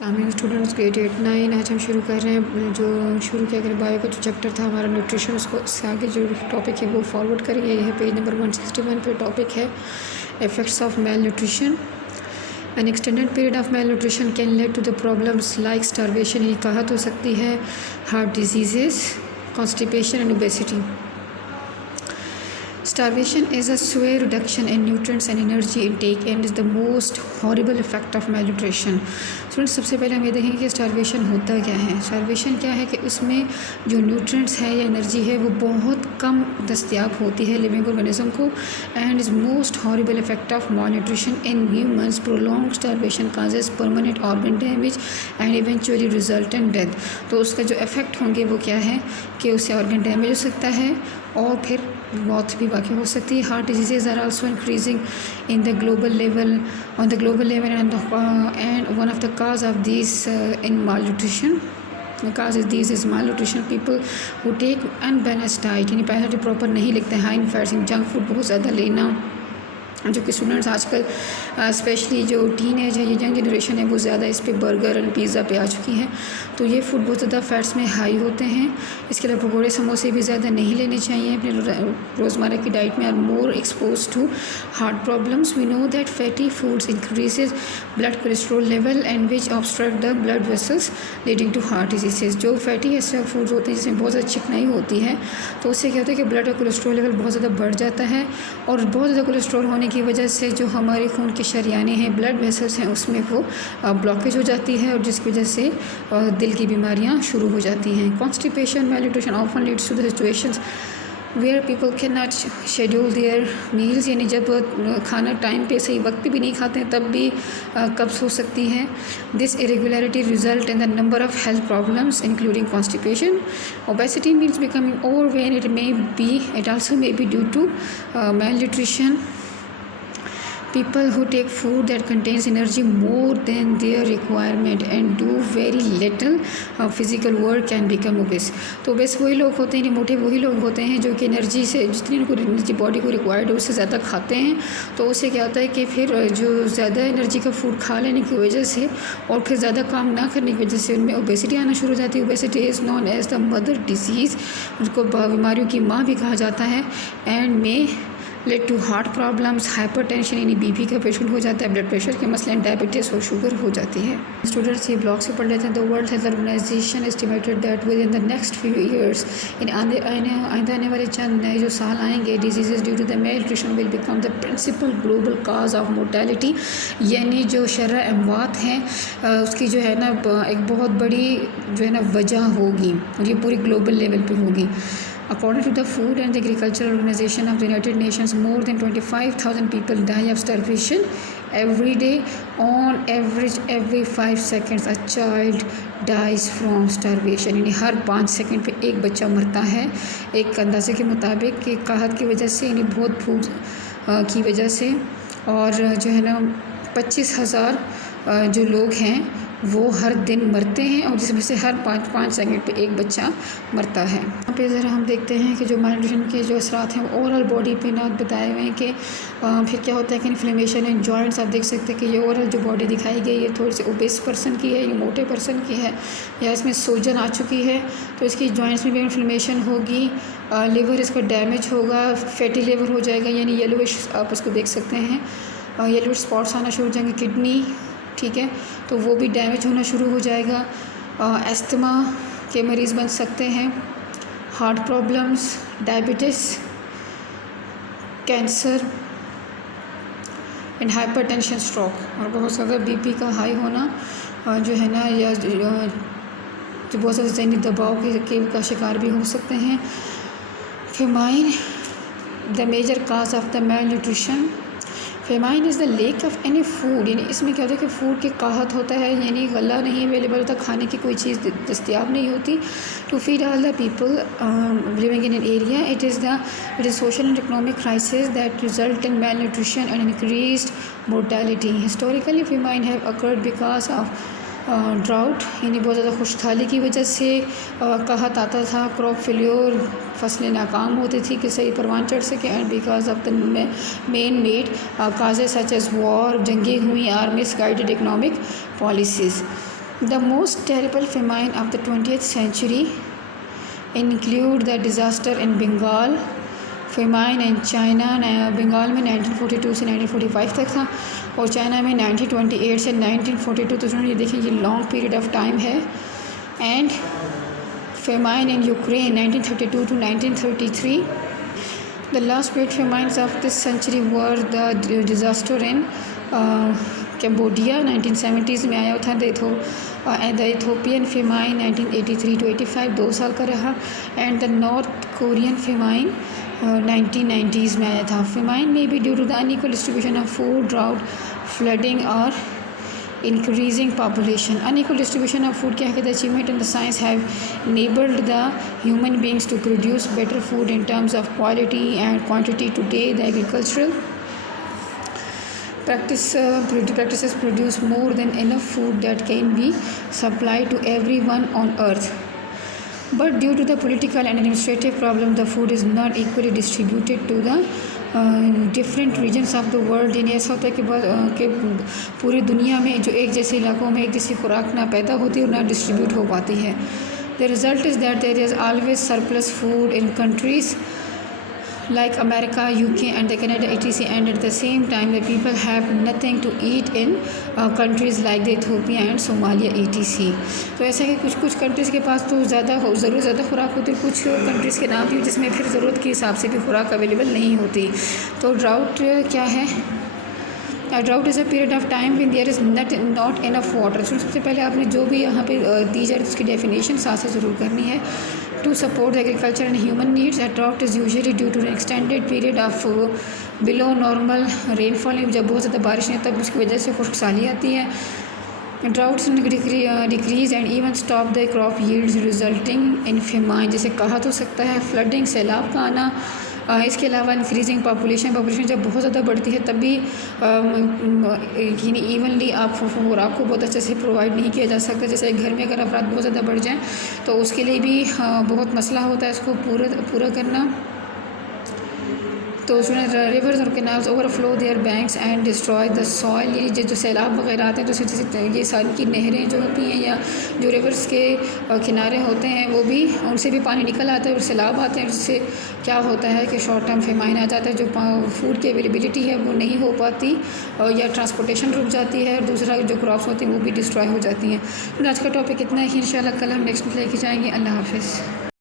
सामने students grade 8-9 आज हम शुरू कर रहे हैं। जो शुरू किया अगर बायो का जो चैप्टर था हमारा न्यूट्रिशन, उसको इससे आगे जो टॉपिक है वो फॉरवर्ड करेंगे। यह पेज नंबर 161 पे टॉपिक है effects of malnutrition. An extended period of malnutrition can lead to the problems like starvation, ये कहत हो सकती है, heart disease, constipation and obesity. Starvation is a severe reduction in nutrients and energy intake and is the most horrible effect of malnutrition. Students, सबसे पहले हम ये देखेंगे कि स्टारवेशन होता क्या है। स्टारवेशन क्या है कि उसमें जो न्यूट्रिएंट्स है या एनर्जी है वो बहुत कम दस्तियाब होती है लिविंग ऑर्गेनिज्म को, and is most horrible effect of malnutrition in humans. Prolonged starvation causes permanent organ damage and eventually result in death. तो उसका जो इफ़ेक्ट होंगे वो क्या है कि उससे ऑर्गन डैमेज हो सकता है और फिर मौत भी बाकी हो सकती है। Heart disease are also increasing in the global level and one of the cause of these in malnutrition. The cause is these is malnutrition. People who take unbalanced diet, यानी पहले जो प्रॉपर नहीं लिखते हैं, high in fats, junk food बहुत ज़्यादा लेना, जो कि स्टूडेंट्स आजकल स्पेशली जो टीन एज है, ये यंग जनरेशन है, वो ज़्यादा इस पे बर्गर एंड पिज़्ज़ा पे आ चुकी है। तो ये फूड बहुत ज़्यादा फैट्स में हाई होते हैं। इसके अलावा पकौड़े समोसे भी ज़्यादा नहीं लेने चाहिए अपने रोज़मर्रा की डाइट में। Are more expose to heart problems. We know that fatty foods increases blood cholesterol level and which obstruct the blood vessels leading to heart disease. जो फैटी ऐसे फूड्स होते हैं जिसमें बहुत ज़्यादा चिकनाई होती है, तो उससे क्या होता है कि ब्लड का कोलेस्ट्रॉल लेवल बहुत ज़्यादा बढ़ जाता है, और बहुत ज़्यादा कोलेस्ट्रॉल होने की वजह से जो हमारे खून के शरियाने हैं, ब्लड वेसल्स हैं, उसमें वो ब्लॉकेज हो जाती है, और जिसकी वजह से दिल की बीमारियां शुरू हो जाती हैं। Constipation, malnutrition often leads to the situations where people can not schedule their meals, यानी जब खाना टाइम पे सही वक्त पे भी नहीं खाते हैं तब भी कब्ज़ हो सकती है। This irregularity result in the number of health problems including constipation. Obesity means becoming overweight, it also may be due to malnutrition. People who take food that contains energy more than their requirement and do very little physical work can become obese. तो obese वही लोग होते हैं, मोटे वही लोग होते हैं जो कि एनर्जी से, जितनी उनको एनर्जी बॉडी को रिक्वायर्ड है उससे ज़्यादा खाते हैं। तो उससे क्या होता है कि फिर जो ज़्यादा एनर्जी का फूड खा लेने की वजह से और फिर ज़्यादा काम ना करने की वजह से उनमें ओबेसिटी आना शुरू हो जाती है। Obesity is known as the mother disease, उनको बीमारियों की माँ भी कहा जाता है, and may led to heart problems, hypertension यानी बीपी का पेशेंट हो जाता है, ब्लड प्रेशर के मसले, डायबिटीज़ और शुगर हो जाती है। स्टूडेंट्स ये ब्लॉग से पढ़ लेते हैं। The world health organization estimated that within the next few years, आइंदा आने वाले चंद नए जो साल आएंगे, disease due to the malnutrition will become the principal global cause of mortality, यानी जो शरह अमवात हैं उसकी जो है ना एक बहुत बड़ी जो है ना वजह होगी, और ये पूरी ग्लोबल लेवल पर होगी। According to the Food and Agriculture Organization of the United Nations, more than 25,000 people die of starvation every day. On average, every 5 seconds a child dies from starvation, यानी हर 5 सेकंड पे एक बच्चा मरता है, एक अंदाजे के मुताबिक, कि कहत की वजह से, यानी बहुत भूख की वजह से। और जो है ना 25,000 जो लोग हैं वो हर दिन मरते हैं, और जिसमें से हर 5 सेकंड पे एक बच्चा मरता है। यहाँ पे ज़रा हम देखते हैं कि जो malnutrition के जो असरात हैं ओवरऑल बॉडी पे ना बताए हुए हैं कि फिर क्या होता है कि इन्फ्लेमेशन इन जॉइंट्स। आप देख सकते हैं कि ये ओवरऑल जो बॉडी दिखाई गई है थोड़ी सी ओबेस पर्सन की है, ये मोटे पर्सन की है, या इसमें सूजन आ चुकी है, तो इसकी जॉइंट्स में भी इन्फ्लेमेशन होगी, लिवर इसका डैमेज होगा, फैटी लिवर हो जाएगा, यानी येलोइश आप उसको देख सकते हैं, येलोइश स्पॉट्स आना शुरू हो जाएंगे, किडनी, ठीक है, तो वो भी डैमेज होना शुरू हो जाएगा। एस्थमा के मरीज़ बन सकते हैं, heart problems, diabetes, cancer and hypertension, stroke, और बहुत ज़्यादा बीपी का हाई होना जो है ना, या जो बहुत ज़्यादा ज़हनी दबाव का शिकार भी हो सकते हैं। Famine, the major cause of the malnutrition. Famine is the lack of any food, यानी इसमें क्या होता है कि फूड के काहत होता है, यानी गला नहीं अवेलेबल होता, खाने की कोई चीज़ दस्तियाब नहीं होती। To feed all the people living in an area, it is social and economic crisis that result in malnutrition and increased mortality. Historically famine have occurred because of drought, यानी बहुत ज़्यादा खुशहाली की वजह से कहत आता था, क्रॉप फेल्योर, फसलें नाकाम होती थी कि सही परवान चढ़ सके, and because of the man made causes such as war, जंगें हुई, are misguided economic policies. The most terrible famine of the 20th century include the disaster in Bengal, famine in China, Bengal में 1942 से 1945 तक था और चाइना में 1928 से 1942। तो ये देखिए ये लॉन्ग पीरियड ऑफ टाइम है। And famine in Ukraine 1932 to 1933। The last great famines of this century were the disaster in Cambodia 1970s में आया था। द इथोपियन फेमाइन 1983 to 85 2 साल का रहा। And the North Korean famine 1990s में आया था। फेमाइन में भी due to the unequal distribution of food, drought, flooding और increasing population। unequal distribution of food क्या है? The achievement in the science have enabled the human beings to produce better food in terms of quality and quantity. Today the agricultural practices produce more than enough food that can be supplied to everyone on earth, but due to the political and administrative problem the food is not equally distributed to the different regions of the world. यानी ऐसा होता है कि पूरी दुनिया में जो एक जैसे इलाकों में एक जैसी खुराक ना पैदा होती है और ना डिस्ट्रीब्यूट हो पाती है। The result is that there is always surplus food in countries like America, UK and the Canada etc, and at the same time the people have nothing to eat in countries like the Ethiopia and Somalia etc। तो ऐसा है कि कुछ countries के पास तो ज़्यादा खुराक होती है, कुछ कंट्रीज़ के नाम भी जिसमें फिर ज़रूरत के हिसाब से भी खुराक अवेलेबल नहीं होती। तो ड्राउट क्या है? Drought is a period of time when there is not enough water. सबसे पहले आपने जो भी यहाँ पे दी जाए उसकी डेफिनेशन साथ से ज़रूर करनी है। To support the agriculture and human needs, a drought is usually due to an extended period of below normal rainfall। जब बहुत ज़्यादा बारिश नहीं तब उसकी वजह से खुश्कसाली आती है। Droughts decrease and even stop the crop yields resulting in famine। जैसे कहा तो सकता है फ्लडिंग, सैलाब का आना। इसके अलावा इंक्रीजिंग पॉपुलेशन जब बहुत ज़्यादा बढ़ती है तब भी यानी इवनली खुराक को बहुत अच्छे से प्रोवाइड नहीं किया जा सकता। जैसे घर में अगर अफराद बहुत ज़्यादा बढ़ जाएँ तो उसके लिए भी बहुत मसला होता है इसको पूरा करना। तो रिवर्स और canals overflow their banks and destroy the soil. ये जो सैलाब वगैरह आते हैं तो ये सारी की नहरें जो होती हैं या जो रिवर्स के किनारे होते हैं वो भी उनसे भी पानी निकल आता है और सैलाब आते हैं, जिससे क्या होता है कि शॉर्ट टर्म फेमाइन आ जाता है। जो फूड की अवेलेबिलिटी है वो नहीं हो पाती या ट्रांसपोर्टेशन रुक जाती है और दूसरा जो क्रॉप्स होती हैं वो भी डिस्ट्रॉय हो जाती हैं। आज का टॉपिक इतना ही। इंशाल्लाह कल हम नेक्स्ट लेके जाएंगे। अल्लाह हाफिज़।